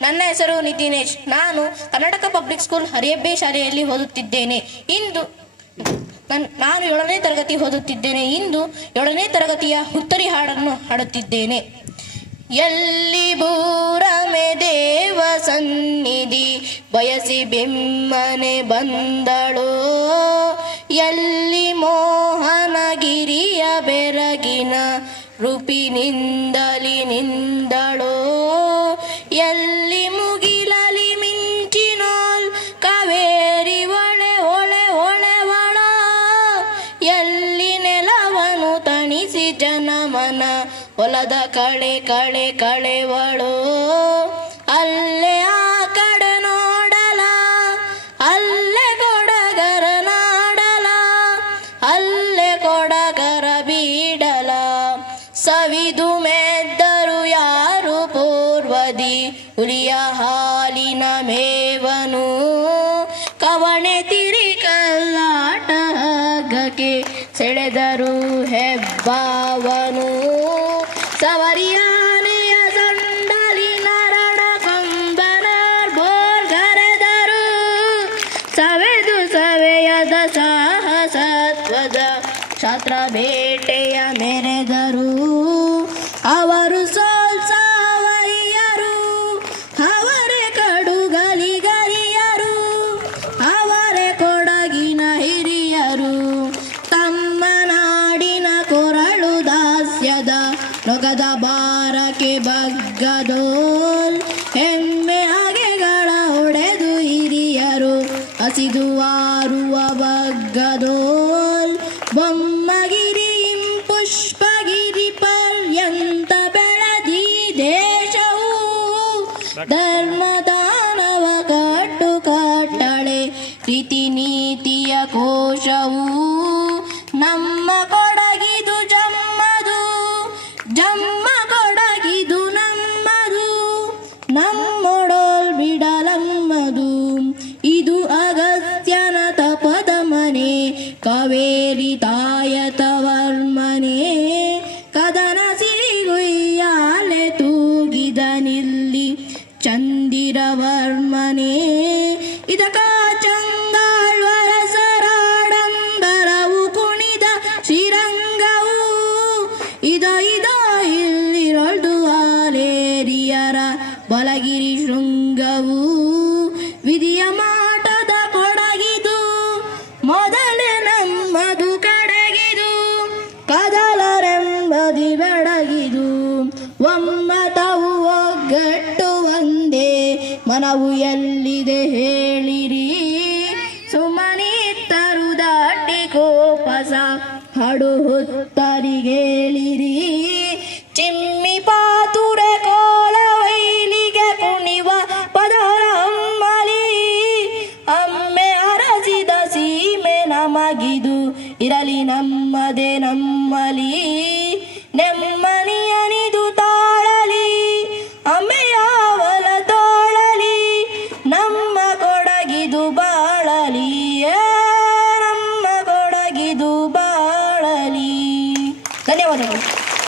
ನನ್ನ ಹೆಸರು ನಿತಿನೇಶ್. ನಾನು ಕರ್ನಾಟಕ ಪಬ್ಲಿಕ್ ಸ್ಕೂಲ್ ಹರಿಯಬ್ಬೆ ಶಾಲೆಯಲ್ಲಿ ಓದುತ್ತಿದ್ದೇನೆ. ಇಂದು ನನ್- ಏಳನೇ ತರಗತಿ ಓದುತ್ತಿದ್ದೇನೆ. ಇಂದು ಏಳನೇ ತರಗತಿಯ ಹುತ್ತರಿ ಹಾಡನ್ನು ಹಾಡುತ್ತಿದ್ದೇನೆ. ಎಲ್ಲಿ ಬೂರಮೆ ದೇವ ಸನ್ನಿಧಿ ಬಯಸಿ ಬೆಮ್ಮನೆ ಬಂದಳೋ, ಎಲ್ಲಿ ಮೋಹನಗಿರಿಯ ಬೆರಗಿನ ರೂಪಿನಿಂದಲಿ ನಿಂದಳೋ. ಎಲ್ಲಿ ಮುಗಿಲಲಿ ಮಿಂಚಿನೋಲ್ ಕಾವೇರಿ ಒಳೆ ಹೊಳೆ ಒಳೆ ಒಳ. ಎಲ್ಲಿ ನೆಲವನು ತಣಿಸಿ ಜನಮನ ಹೊಲದ ಕಳೆ ಕಳೆ ಕಳೆವಳೋ ಅಲ್ಲೇ ಕೊಡಗರ ಸವಿದು ಮೆದ್ದರು ಯಾರು ಪೂರ್ವದಿ? ಹುಲಿಯ ಹಾಲಿನ ಮೇವನು. ಕವಣೆ ತಿರಿ ಕಲ್ಲಾಟಗಕ್ಕೆ ಹಗ್ಗಕ್ಕೆ ಸೆಳೆದರು ಹೆಬ್ಬಾವನು. ಸವರಿಯ ಸವೆದು ಸವೆಯದ ಸಾಹಸತ್ವದ ಶಾಸ್ತ್ರ ಬೇಟೆಯ ಮೆರೆದರು. ಅವರು ಸೋಲ್ಸಾವರಿಯರು ಅವರೇ ಕಡುಗಲಿಗರಿಯರು ಅವರೇ ಕೊಡಗಿನ ಹಿರಿಯರು. ತಮ್ಮ ನಾಡಿನ ಕೊರಳು ದಾಸ್ಯದ ನೊಗದ ಬಾರಕ್ಕೆ ಬಗ್ಗದೋಲ್ ಹೆಮ್ಮೆ ಹಿರಿಯರು ಹಸಿದು ಆರುವ ಬಗ್ಗದೋಲ್ ಬೊಮ್ಮಗಿರಿ ಪುಷ್ಪಗಿರಿ ಪರ್ಯಂತ ಬೆಳದಿ ದೇಶವು. ಧರ್ಮದಾನವ ಕಟ್ಟು ಕಟ್ಟಳೆ ರೀತಿ ನೀತಿಯ ಕೋಶವು. ತಾಯತವರ್ಮನೆ ಕದನ ಸಿರಿಗುಯ್ಯಾಲೆ ತೂಗಿದ ನಿಲ್ಲಿ ಚಂದಿರವರ್ಮನೆ. ಇದಕ ಚಂಗಾಳ್ವರ ಸರಾಡಂಬರವು ಕುಣಿದ ಶ್ರೀರಂಗವು. ಇದ ಇದ ಇಲ್ಲಿರೊಳ್ದು ಆಲೇರಿಯರ ಬಲಗಿರಿ ಶೃಂಗವು. ವಿಧಿಯ ನಮ್ಮದು ಕಡಗಿದು. ಕದಲರೆಂಬದಿ ಬೆಡಗಿದು ಒಮ್ಮತವು ಒಗ್ಗಟ್ಟು ಒಂದೇ. ಮನವು ಎಲ್ಲಿದೆ ಹೇಳಿರಿ. ಸುಮನಿತ್ತರು ದಾಟಿ ಕೋಪಸ ಹಡು ಹೊತ್ತರಿಗೇಳಿರಿ ಚಿಮ್ಮಿ ಪಾತುರೆ ಕೋಲ ವೈಲಿಗೆ ಕುಣಿವ ಪದರಮ್ಮಲಿ. ಅಮ್ಮೆ ಅರಸಿದ ಸೀಮೆ ನಮಗಿದು. ಇರಲಿ ನಮ್ಮದೆ ನಮ್ಮಲಿ ನೆಮ್ಮನಿ ಅನಿದು ತಾಳಲಿ ಅಮೆಯಾವಲ ತೋಳಲಿ, ನಮ್ಮ ಕೊಡಗಿದು ಬಾಳಲಿ ನಮ್ಮ ಕೊಡಗಿದು ಬಾಳಲಿ. ಧನ್ಯವಾದಗಳು.